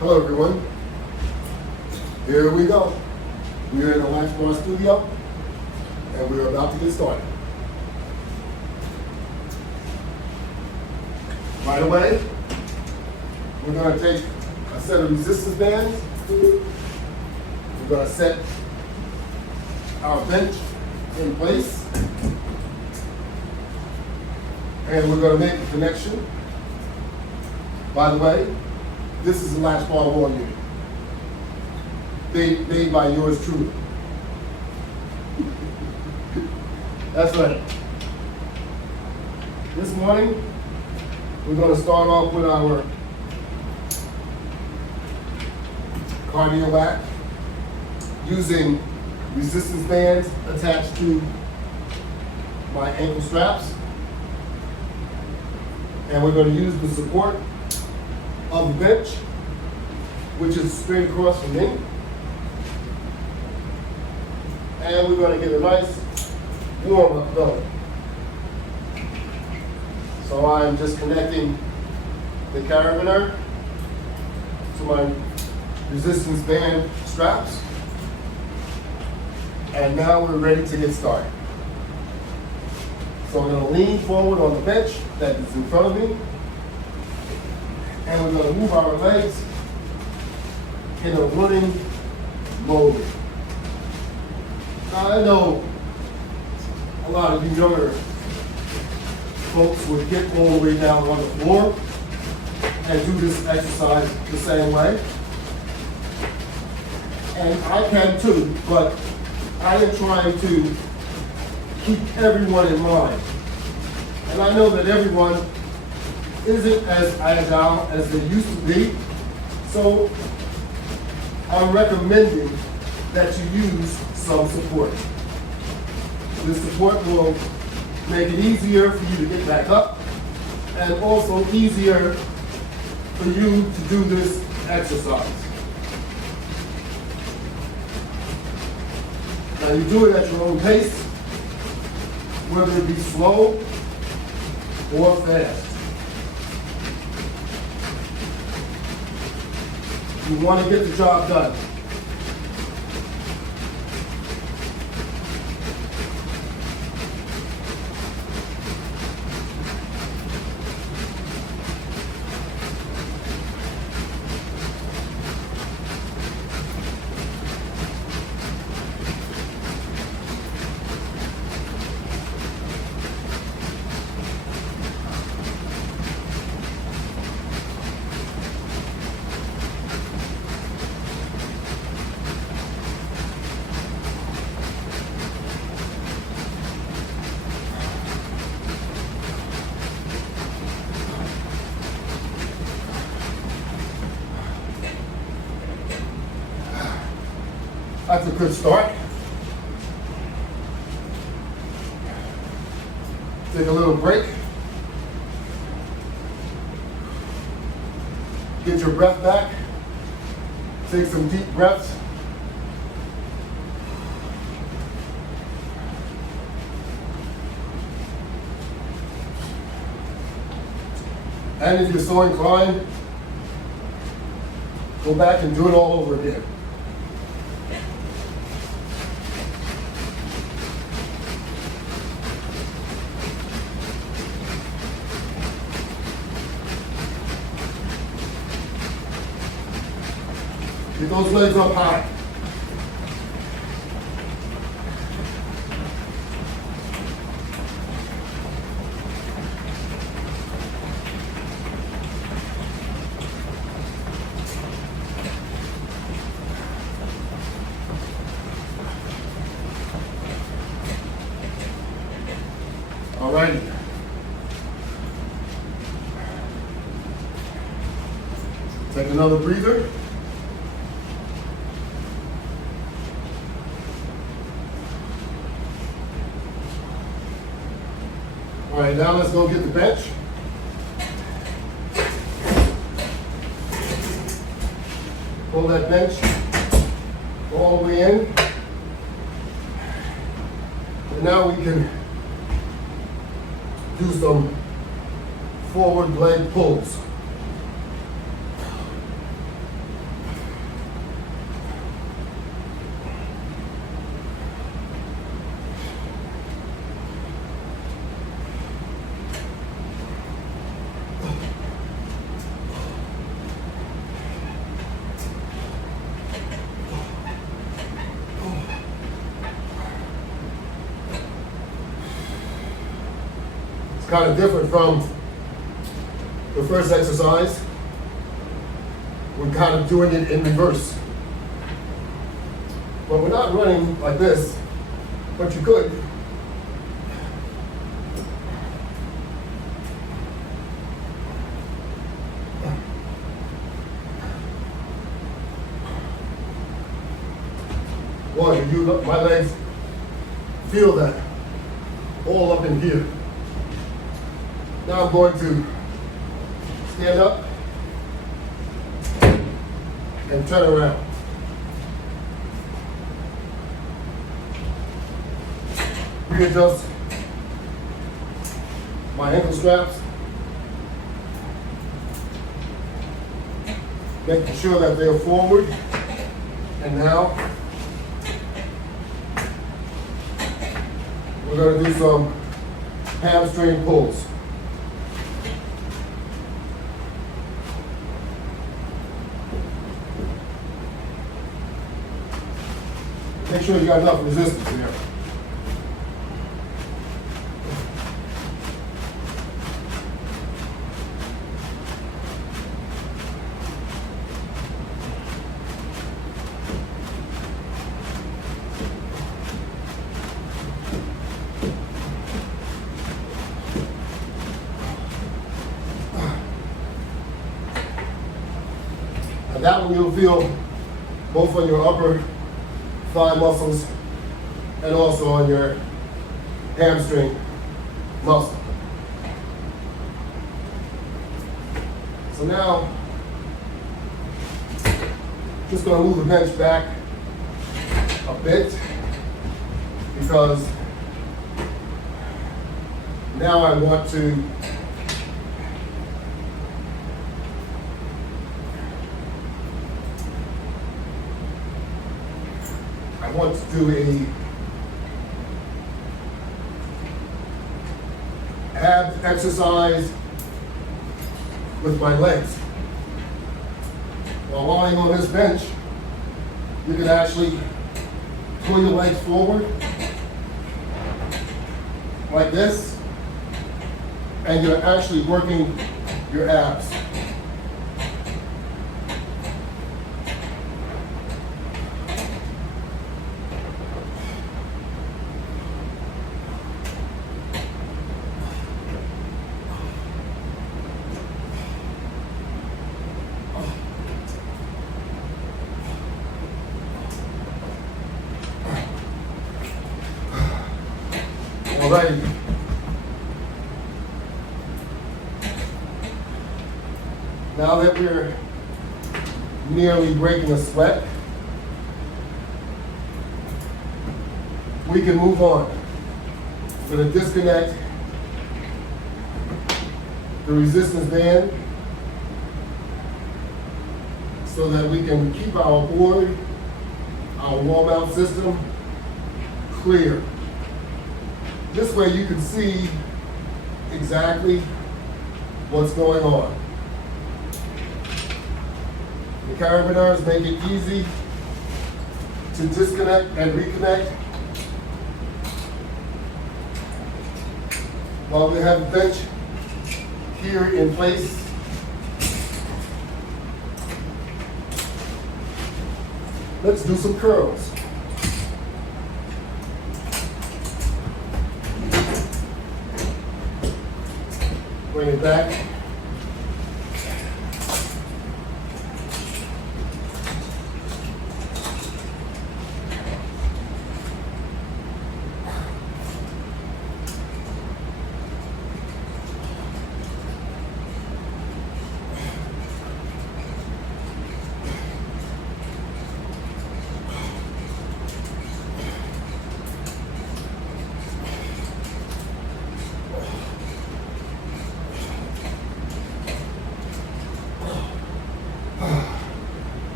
Hello everyone, here we go. We're in the Latchbar studio and we're about to get started. Right away, we're going to take a set of resistance bands. We're going to set our bench in place and we're going to make a connection. By the way, this is a Latchbar wall unit, made by yours truly. That's right. This morning, we're going to start off with our cardio act using resistance bands attached to my ankle straps. And we're going to use the support of the bench, which is straight across from me. And we're going to get a nice warm up going. So I'm just connecting the carabiner to my resistance band straps. And now we're ready to get started. So we're going to lean forward on the bench that is in front of me. And we're going to move our legs in a running mode. Now I know a lot of you younger folks would get all the way down on the floor and do this exercise the same way. And I can too, but I am trying to keep everyone in mind. And I know that everyone isn't as agile as they used to be, so I'm recommending that you use some support. This support will make it easier for you to get back up and also easier for you to do this exercise. Now you do it at your own pace, whether it be slow or fast. You want to get the job done. That's a good start. Take a little break. Get your breath back. Take some deep breaths. And if you're so inclined, go back and do it all over again. Get those legs up high. All righty. Take another breather. All right, now let's go get the bench. Pull that bench all the way in. And now we can do some forward leg pulls. kind of different from the first exercise. We're kind of doing it in reverse. But we're not running like this, but you could. Boy, my legs feel that all up in here. Now I'm going to stand up and turn around. Readjust my ankle straps, making sure that they're forward. And now we're going to do some hamstring pulls. Make sure you got enough resistance there. And that one you'll feel both on your upper thigh muscles and also on your hamstring muscle. So now, just going to move the bench back a bit because now I want to do a ab exercise with my legs. While lying on this bench, you can actually pull your legs forward like this, and you're actually working your abs. Alrighty. Now that we're nearly breaking a sweat, we can move on. We're going to disconnect the resistance band so that we can keep our board, our wall mount system clear. This way you can see exactly what's going on. The carabiners make it easy to disconnect and reconnect while we have the bench here in place. Let's do some curls. Bring it back.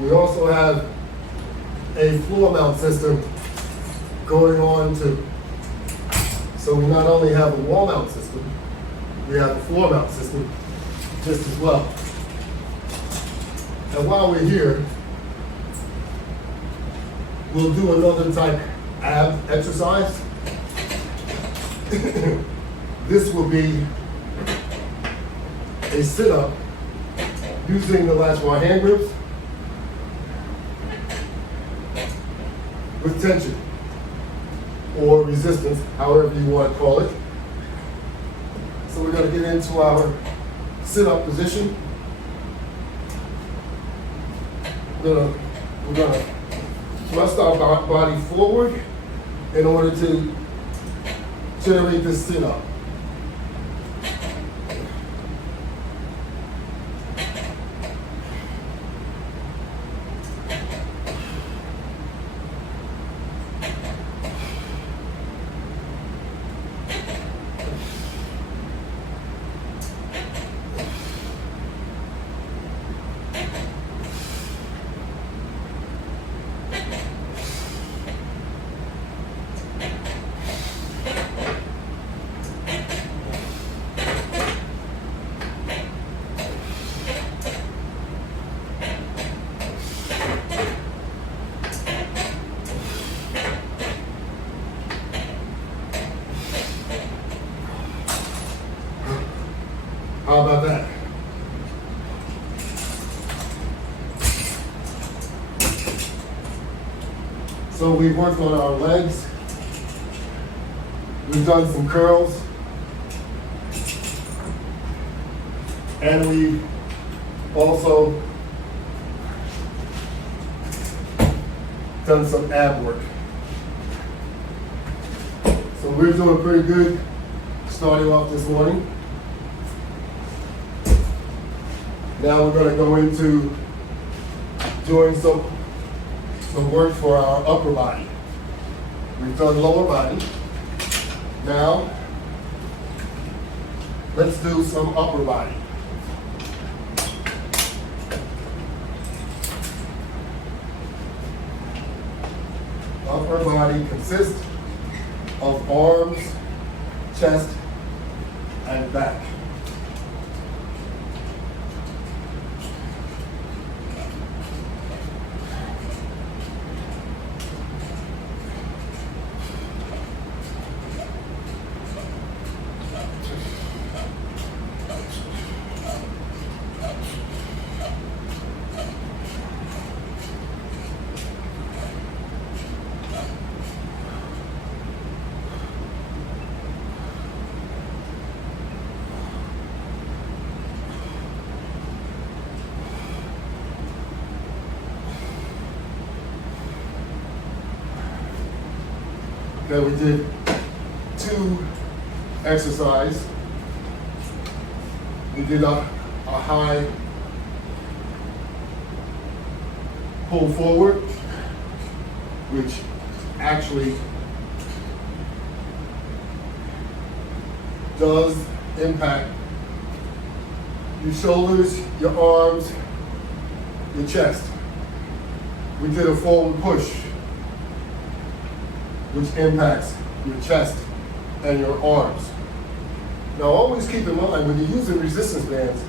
We also have a floor mount system going on too. So we not only have a wall mount system, we have a floor mount system just as well. And while we're here, we'll do another type ab exercise. This will be a sit-up using the Latchbar hand grips with tension or resistance, however you want to call it. So we're going to get into our sit-up position. We're going to thrust our body forward in order to generate this sit-up. How about that? So we've worked on our legs. We've done some curls. And we've also done some ab work. So we're doing pretty good starting off this morning. Now we're going to go into doing some work for our upper body. We've done lower body. Now, let's do some upper body. Upper body consists of arms, chest, and back. Okay, we did 2 exercises. We did a high pull forward, which actually does impact your shoulders, your arms, your chest. We did a forward push, which impacts your chest and your arms. Now always keep in mind, when you're using resistance bands,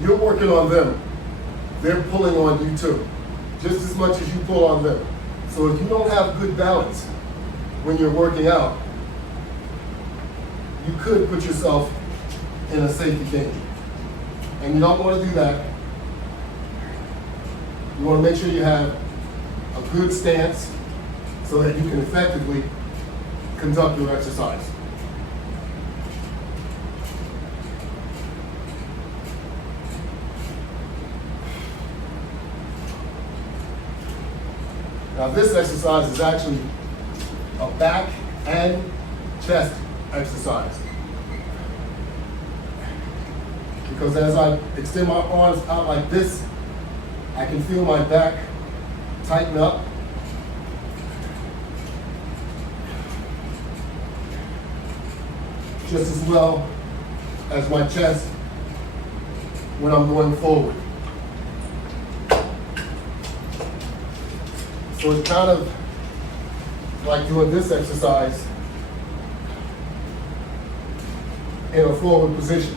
you're working on them. They're pulling on you too, just as much as you pull on them. So if you don't have good balance when you're working out, you could put yourself in a safety danger. And you don't want to do that. You want to make sure you have a good stance so that you can effectively conduct your exercise. Now this exercise is actually a back and chest exercise. Because as I extend my arms out like this, I can feel my back tighten up. Just as well as my chest when I'm going forward. So it's kind of like doing this exercise in a forward position.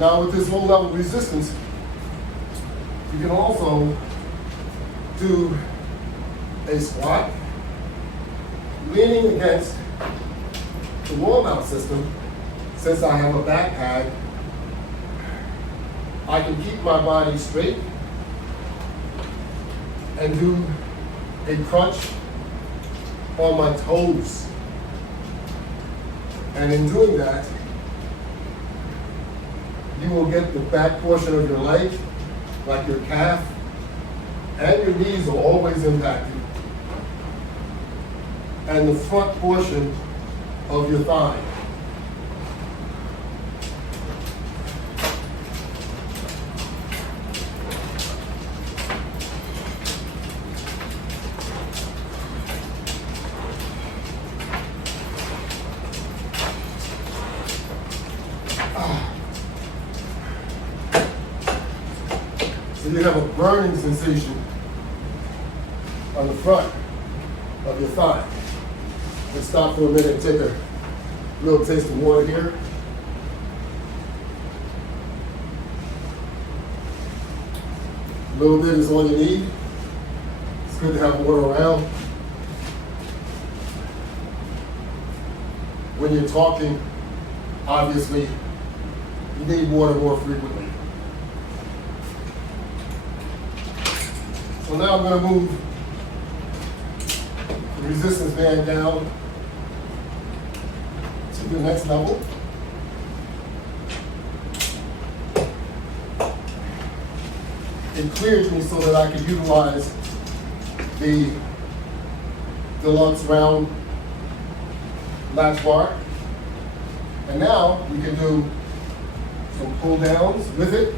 Now with this low level resistance, you can also do a squat, leaning against the wall mount system. Since I have a back pad, I can keep my body straight and do a crunch on my toes. And in doing that, you will get the back portion of your leg, like your calf, and your knees are always impacted, and the front portion of your thigh. So you have a burning sensation on the front of your thigh. Let's stop for a minute and take a little taste of water here. A little bit is all you need. It's good to have water around. When you're talking, obviously, you need water more frequently. So now I'm going to move the resistance band down to the next level. It cleared me so that I could utilize the deluxe round latch bar. And now we can do some pull downs with it.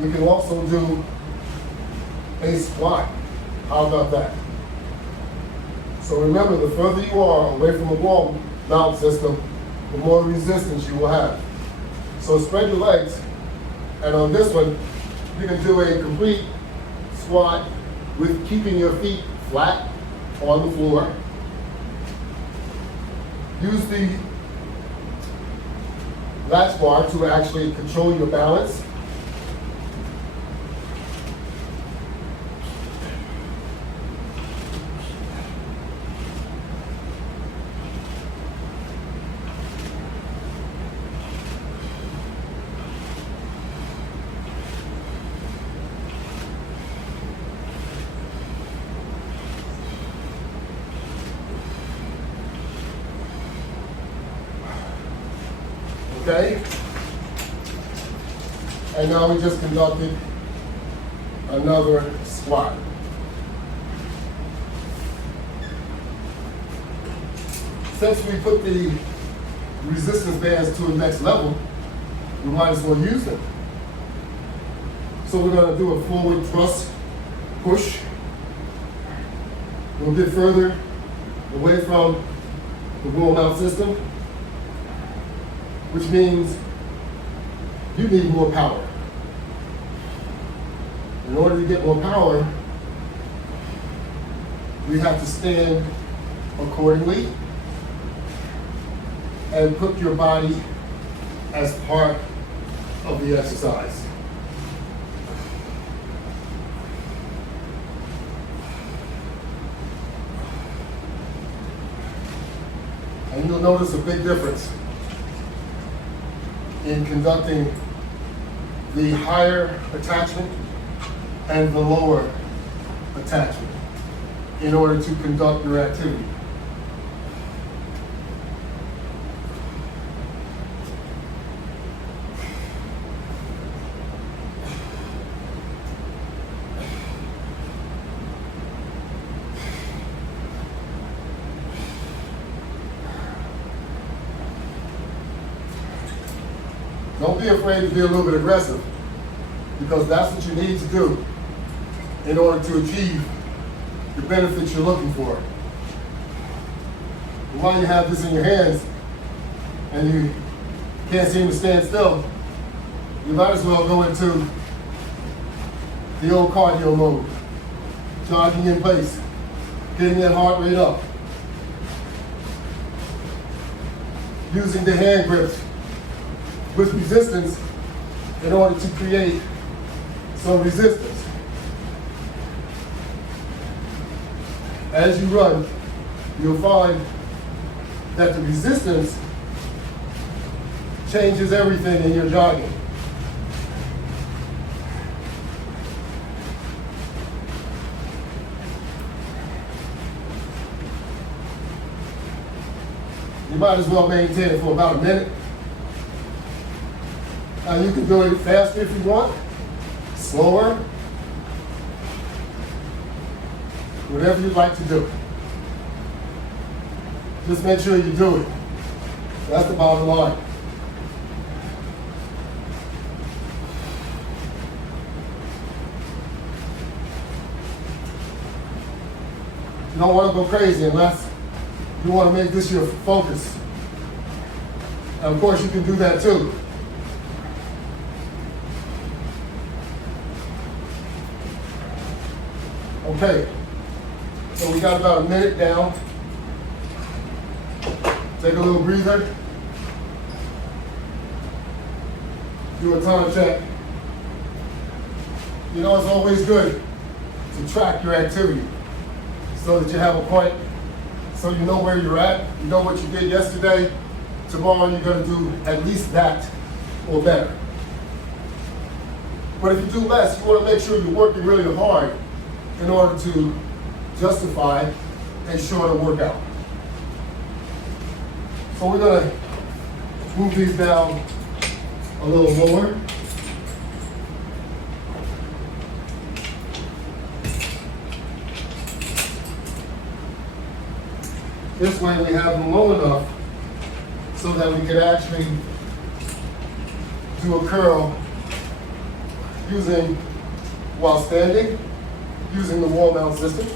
We can also do a squat. How about that? So remember, the further you are away from the wall mount system, the more resistance you will have. So spread your legs, and on this one, you can do a complete squat with keeping your feet flat on the floor. Use the latch bar to actually control your balance. Okay? And now we just conducted another squat. Since we put the resistance bands to the next level, we might as well use them. So we're going to do a forward thrust push. A little bit further away from the roll mount system, which means you need more power. In order to get more power, we have to stand accordingly and put your body as part of the exercise. And you'll notice a big difference in conducting the higher attachment and the lower attachment in order to conduct your activity. Don't be afraid to be a little bit aggressive, because that's what you need to do in order to achieve the benefits you're looking for. And while you have this in your hands, and you can't seem to stand still, you might as well go into the old cardio mode, jogging in place, getting that heart rate up, using the hand grips with resistance in order to create some resistance. As you run, you'll find that the resistance changes everything in your jogging. You might as well maintain it for about a minute. You can do it faster if you want, slower, whatever you'd like to do. Just make sure you do it. That's the bottom line. You don't want to go crazy unless you want to make this your focus. And of course, you can do that too. Okay, so we got about a minute down. Take a little breather. Do a time check. You know, it's always good to track your activity so that you have a point, so you know where you're at, you know what you did yesterday. Tomorrow you're going to do at least that or better. But if you do less, you want to make sure you're working really hard in order to justify a shorter workout. So we're going to move these down a little more. This way we have them low enough so that we can actually do a curl while standing, using the wall mount system.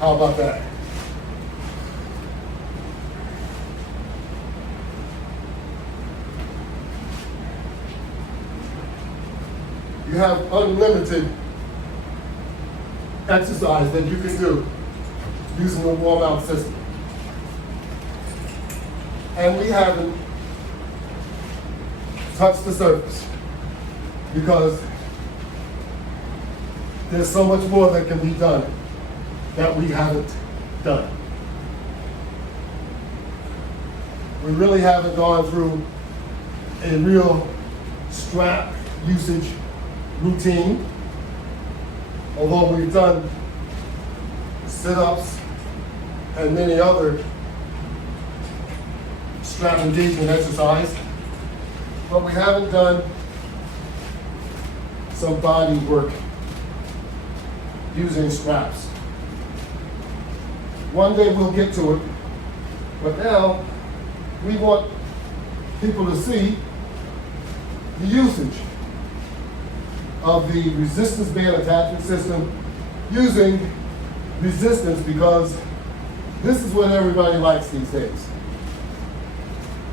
How about that? You have unlimited exercise that you can do using the wall mount system. And we haven't touched the surface because there's so much more that can be done that we haven't done. We really haven't gone through a real strap usage routine, although we've done sit-ups and many other strap engagement exercise, but we haven't done some body work using straps. One day we'll get to it, but now we want people to see the usage of the resistance band attachment system using resistance, because this is what everybody likes these days.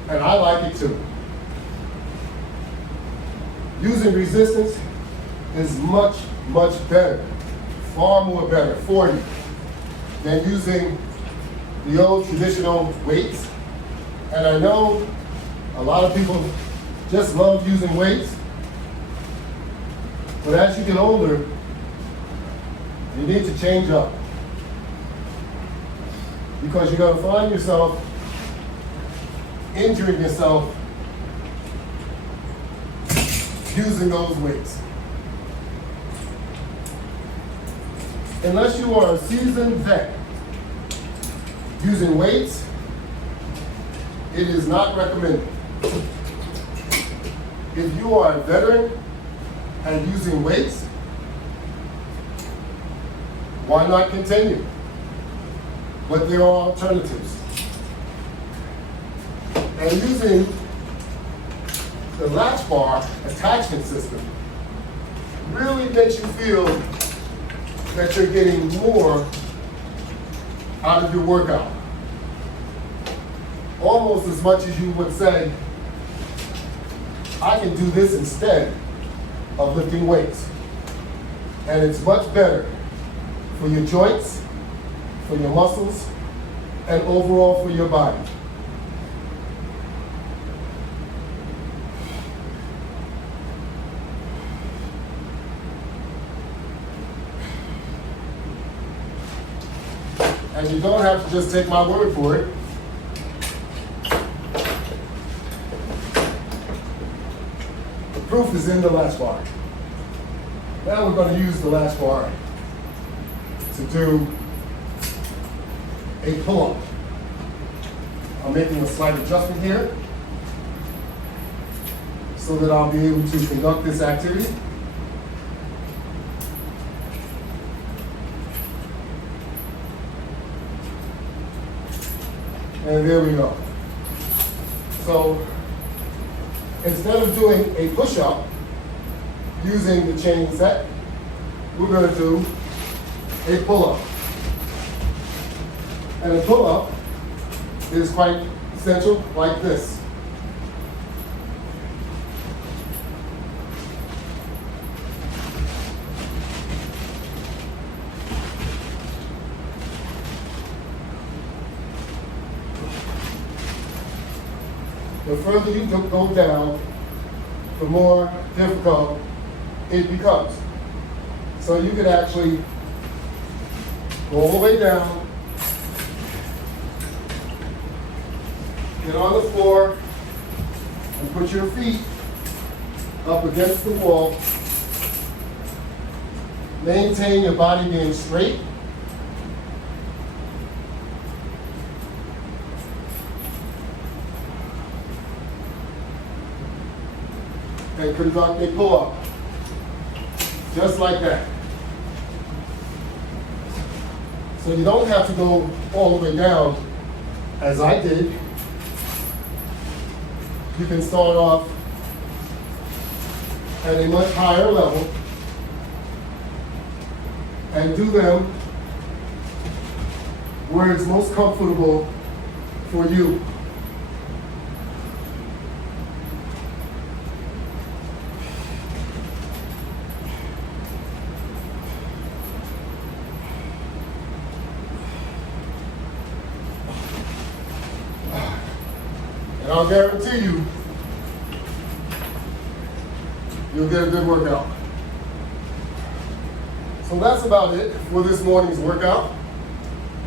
And I like it too. Using resistance is much, much better, far more better for you than using the old traditional weights. And I know a lot of people just love using weights, but as you get older, you need to change up, because you're going to find yourself injuring yourself using those weights. Unless you are a seasoned vet using weights, it is not recommended. if you are a veteran and using weights, why not continue? But there are alternatives. And using the Latchbar attachment system really makes you feel that you're getting more out of your workout. Almost as much as you would say, I can do this instead of lifting weights. And it's much better for your joints, for your muscles, and overall for your body. And you don't have to just take my word for it. The proof is in the Latchbar. Now we're going to use the Latchbar to do a pull-up. I'm making a slight adjustment here so that I'll be able to conduct this activity. And there we go. So instead of doing a push-up using the chain set, we're going to do a pull-up. And a pull-up is quite essential, like this. The further you go down, the more difficult it becomes. So you could actually go all the way down, get on the floor, and put your feet up against the wall. Maintain your body being straight. And conduct a pull-up, just like that. So you don't have to go all the way down, as I did. You can start off at a much higher level and do them where it's most comfortable for you. And I'll guarantee you, you'll get a good workout. So that's about it for this morning's workout.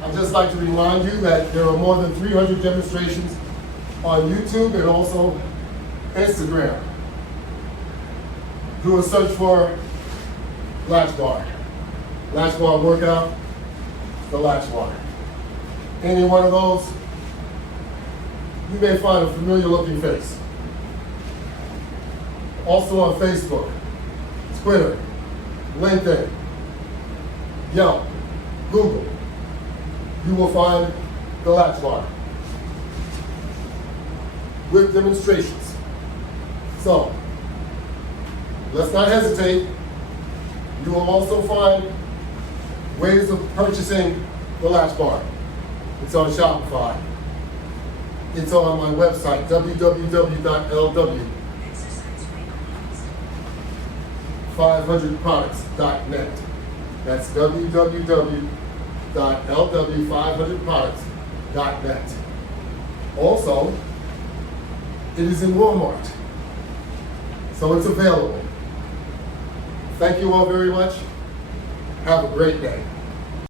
I'd just like to remind you that there are more than 300 demonstrations on YouTube and also Instagram. Do a search for Latchbar. Latchbar workout, the Latchbar. Any one of those, you may find a familiar looking face. Also on Facebook, Twitter, LinkedIn, Yelp, Google, you will find the Latchbar with demonstrations. So, let's not hesitate. You will also find ways of purchasing the Latchbar. It's on Shopify. It's on my website, www.lw500products.net. That's www.lw500products.net. Also, it is in Walmart, so it's available. Thank you all very much. Have a great day.